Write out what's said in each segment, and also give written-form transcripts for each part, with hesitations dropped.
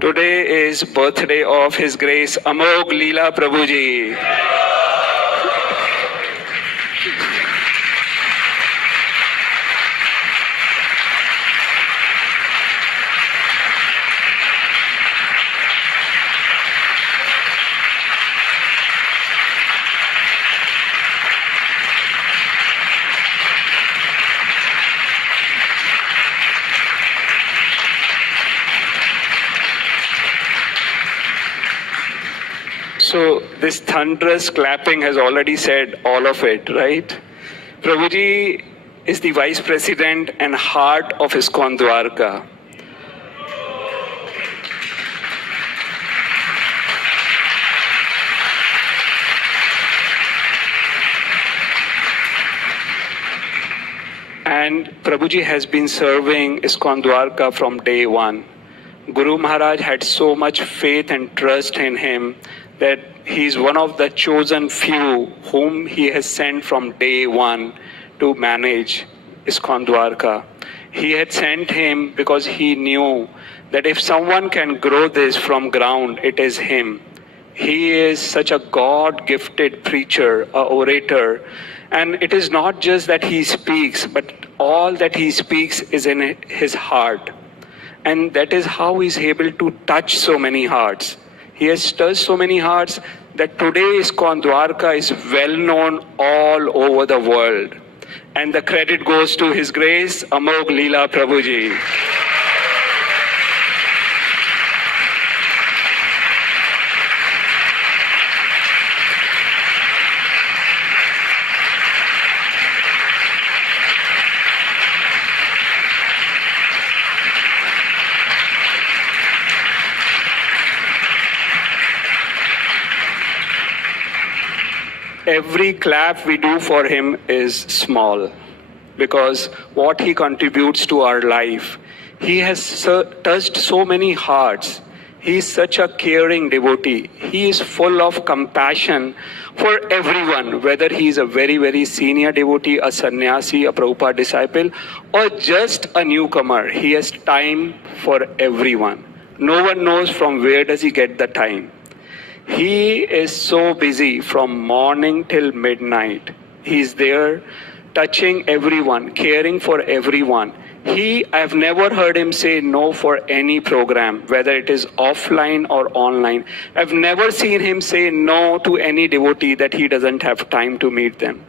Today is birthday of His Grace Amog Leela Prabhuji. So this thunderous clapping has already said all of it, right? Prabhuji is the Vice President and heart of ISKCON Dwarka. And Prabhuji has been serving ISKCON Dwarka from day one. Guru Maharaj had so much faith and trust in him that he is one of the chosen few whom he has sent from day one to manage ISKCON Dwarka. He had sent him because he knew that if someone can grow this from ground, it is him. He is such a God-gifted preacher, a orator, and it is not just that he speaks, but all that he speaks is in his heart. And that is how he is able to touch so many hearts. He has touched so many hearts that today ISKCON Dwarka is well known all over the world. And the credit goes to His Grace Amog Leela Prabhuji. Every clap we do for him is small because what he contributes to our life. He has touched so many hearts. He is such a caring devotee. He is full of compassion for everyone, whether he is a very, very senior devotee, a sannyasi, a Prabhupada disciple, or just a newcomer. He has time for everyone. No one knows from where does he get the time. He is so busy from morning till midnight. He is there touching everyone, caring for everyone. I have never heard him say no for any program, whether it is offline or online. I've never seen him say no to any devotee that he doesn't have time to meet them.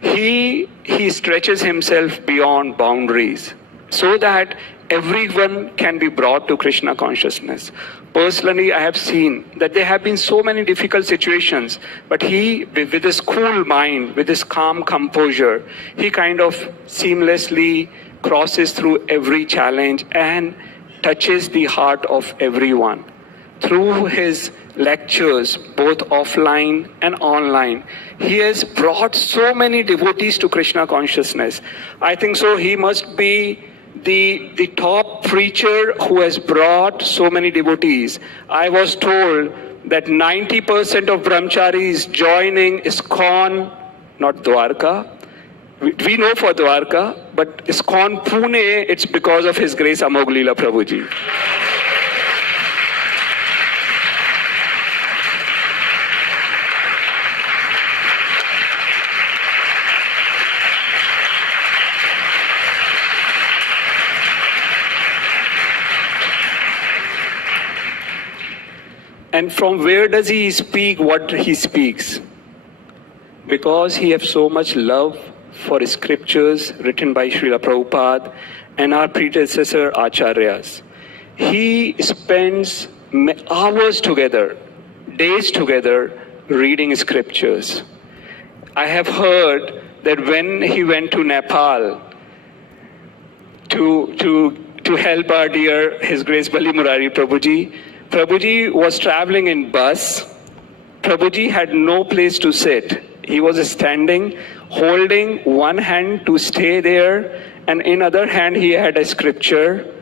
He stretches himself beyond boundaries so that everyone can be brought to Krishna consciousness. Personally, I have seen that there have been so many difficult situations, but he, with his cool mind, with his calm composure, he kind of seamlessly crosses through every challenge and touches the heart of everyone. Through his lectures, both offline and online, he has brought so many devotees to Krishna consciousness. I think so he must be the top preacher who has brought so many devotees. I was told that 90% of brahmacharis joining ISKCON, not Dwarka. We know for Dwarka, but ISKCON Pune, it's because of His Grace Amog Leela Prabhuji. And from where does he speak what he speaks? Because he has so much love for scriptures written by Srila Prabhupada and our predecessor Acharyas. He spends hours together, days together, reading scriptures. I have heard that when he went to Nepal to help our dear His Grace Bali Murari Prabhuji was traveling in bus. Prabhuji had no place to sit. He was standing, holding one hand to stay there, and in other hand he had a scripture.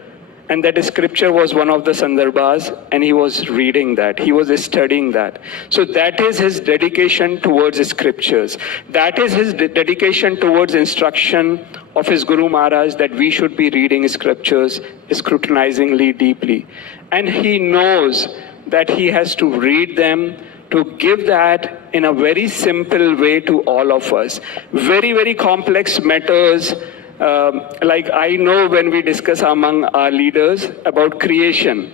And that scripture was one of the Sandarbhas, and he was reading that, he was studying that. So that is his dedication towards scriptures. That is his dedication towards instruction of his Guru Maharaj, that we should be reading scriptures scrutinizingly, deeply. And he knows that he has to read them, to give that in a very simple way to all of us. Very, very complex matters. Like I know when we discuss among our leaders about creation,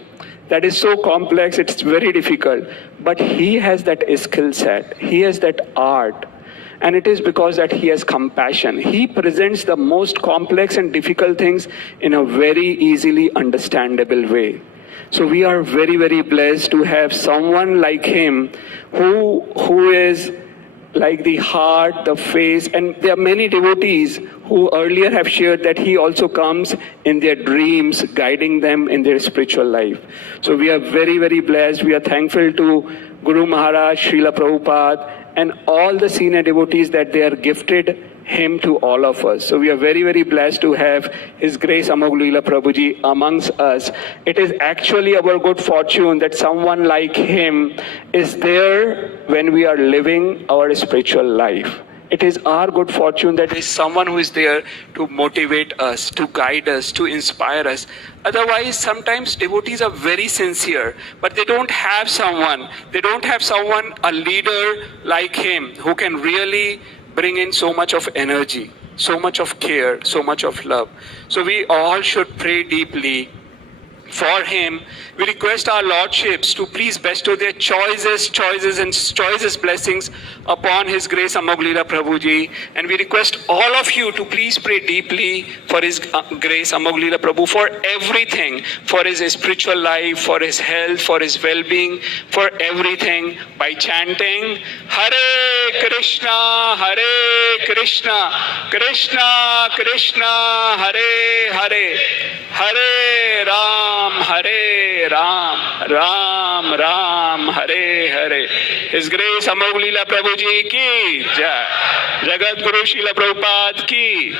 that is so complex, it's very difficult. But he has that skill set, he has that art. And it is because that he has compassion. He presents the most complex and difficult things in a very easily understandable way. So we are very, very blessed to have someone like him who is like the heart, the face, and there are many devotees who earlier have shared that he also comes in their dreams, guiding them in their spiritual life. So we are very, very blessed. We are thankful to Guru Maharaj, Srila Prabhupada, and all the senior devotees that they are gifted him to all of us. So we are very, very blessed to have His Grace Amogh Leela Prabhuji amongst us. It is actually our good fortune that someone like him is there when we are living our spiritual life. It is our good fortune that there is someone who is there to motivate us, to guide us, to inspire us. Otherwise, sometimes devotees are very sincere, but they don't have someone, a leader like him who can really bring in so much of energy, so much of care, so much of love. So we all should pray deeply for him. We request our lordships to please bestow their choicest blessings upon His Grace Amogh Leela Prabhuji. And we request all of you to please pray deeply for His Grace Amogh Leela Prabhu, for everything, for his spiritual life, for his health, for his well-being, for everything, by chanting Hare Krishna, Krishna Krishna, Hare Hare, Hare Ram, Ram Ram, Hare Hare. His Grace Amogh Leela Prabhuji ki Jai. Jagat Guru Srila Prabhupada ki